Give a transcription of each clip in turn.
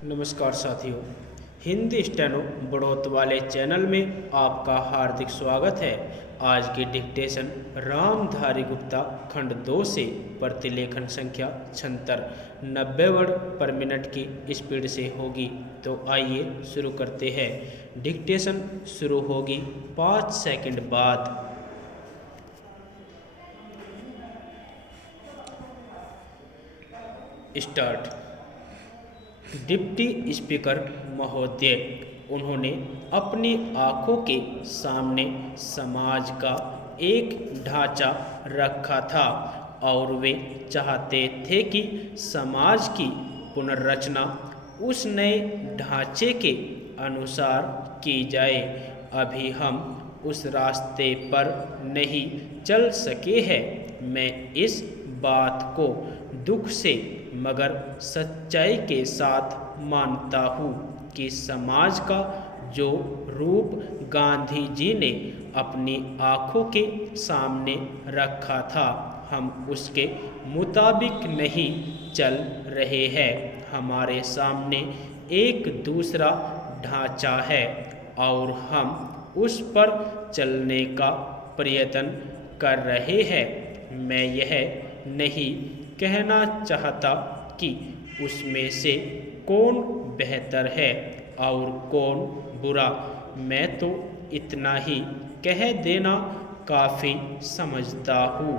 नमस्कार साथियों। हिंदी स्टेनो बढ़ोत वाले चैनल में आपका हार्दिक स्वागत है। आज की डिक्टेशन रामधारी गुप्ता खंड 2 से प्रतिलेखन संख्या 76 90 वर्ड पर मिनट की स्पीड से होगी। तो आइए शुरू करते हैं। डिक्टेशन शुरू होगी 5 सेकंड बाद। स्टार्ट। डिप्टी स्पीकर महोदय, उन्होंने अपनी आंखों के सामने समाज का एक ढांचा रखा था और वे चाहते थे कि समाज की पुनर्रचना उस नए ढांचे के अनुसार की जाए। अभी हम उस रास्ते पर नहीं चल सके हैं। मैं इस बात को दुख से मगर सच्चाई के साथ मानता हूँ कि समाज का जो रूप गांधी जी ने अपनी आंखों के सामने रखा था, हम उसके मुताबिक नहीं चल रहे हैं। हमारे सामने एक दूसरा ढांचा है और हम उस पर चलने का प्रयत्न कर रहे हैं। मैं यह नहीं कहना चाहता कि उसमें से कौन बेहतर है और कौन बुरा। मैं तो इतना ही कह देना काफ़ी समझता हूँ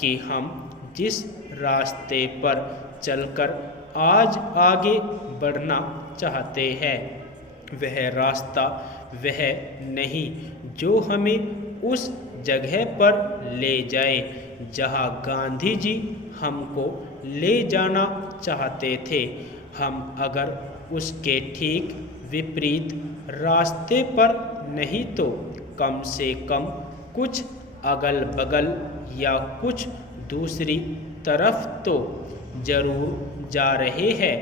कि हम जिस रास्ते पर चलकर आज आगे बढ़ना चाहते हैं, वह रास्ता वह नहीं जो हमें उस जगह पर ले जाए जहाँ गांधी जी हमको ले जाना चाहते थे। हम अगर उसके ठीक विपरीत रास्ते पर नहीं तो कम से कम कुछ अगल बगल या कुछ दूसरी तरफ तो जरूर जा रहे हैं।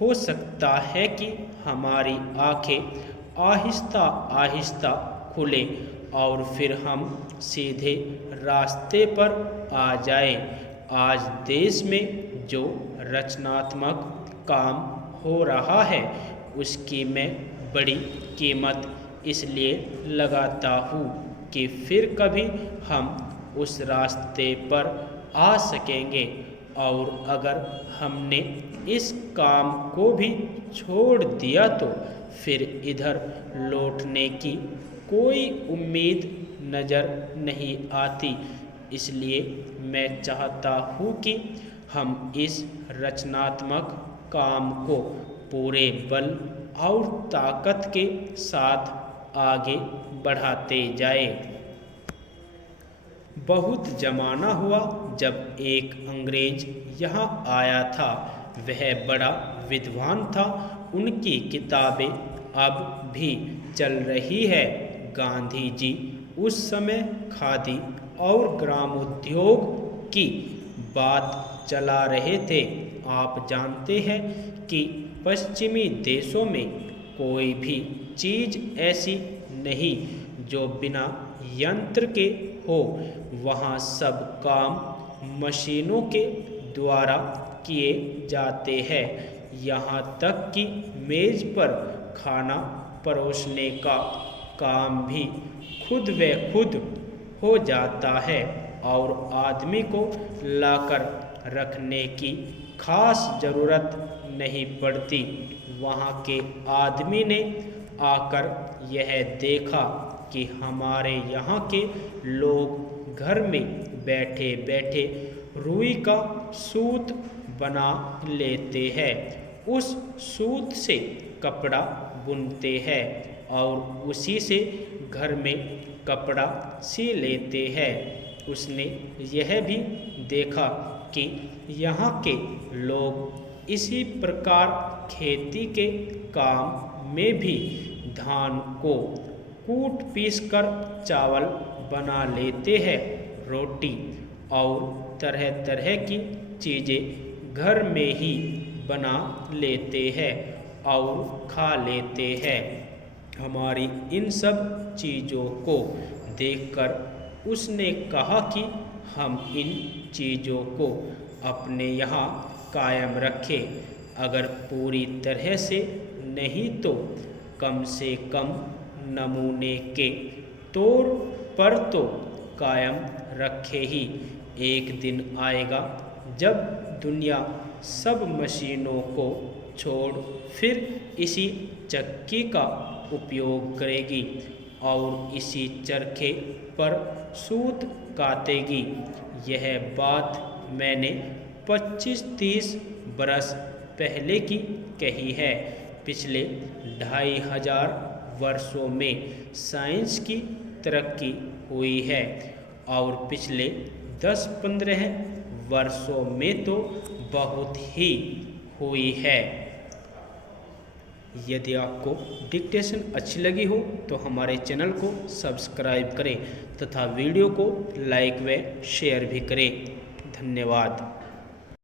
हो सकता है कि हमारी आंखें आहिस्ता आहिस्ता खुले और फिर हम सीधे रास्ते पर आ जाए। आज देश में जो रचनात्मक काम हो रहा है, उसकी मैं बड़ी कीमत इसलिए लगाता हूँ कि फिर कभी हम उस रास्ते पर आ सकेंगे। और अगर हमने इस काम को भी छोड़ दिया तो फिर इधर लौटने की कोई उम्मीद नज़र नहीं आती। इसलिए मैं चाहता हूँ कि हम इस रचनात्मक काम को पूरे बल और ताकत के साथ आगे बढ़ाते जाए। बहुत जमाना हुआ जब एक अंग्रेज यहाँ आया था। वह बड़ा विद्वान था। उनकी किताबें अब भी चल रही है। गांधी जी उस समय खादी और ग्रामोद्योग की बात चला रहे थे। आप जानते हैं कि पश्चिमी देशों में कोई भी चीज़ ऐसी नहीं जो बिना यंत्र के हो। वहाँ सब काम मशीनों के द्वारा किए जाते हैं। यहाँ तक कि मेज़ पर खाना परोसने का काम भी खुद व खुद हो जाता है और आदमी को लाकर रखने की खास ज़रूरत नहीं पड़ती। वहाँ के आदमी ने आकर यह देखा कि हमारे यहाँ के लोग घर में बैठे बैठे रुई का सूत बना लेते हैं। उस सूत से कपड़ा बुनते हैं और उसी से घर में कपड़ा सी लेते हैं। उसने यह भी देखा कि यहाँ के लोग इसी प्रकार खेती के काम में भी धान को कूट पीस कर चावल बना लेते हैं। रोटी और तरह तरह की चीज़ें घर में ही बना लेते हैं और खा लेते हैं। हमारी इन सब चीज़ों को देखकर उसने कहा कि हम इन चीज़ों को अपने यहाँ कायम रखें। अगर पूरी तरह से नहीं तो कम से कम नमूने के तौर पर तो कायम रखे ही। एक दिन आएगा जब दुनिया सब मशीनों को छोड़ फिर इसी चक्की का उपयोग करेगी और इसी चरखे पर सूत काटेगी। यह बात मैंने 25-30 बरस पहले की कही है। पिछले 2500 वर्षों में साइंस की तरक्की हुई है और पिछले 10-15 वर्षों में तो बहुत ही हुई है। यदि आपको डिक्टेशन अच्छी लगी हो तो हमारे चैनल को सब्सक्राइब करें तथा वीडियो को लाइक व शेयर भी करें। धन्यवाद।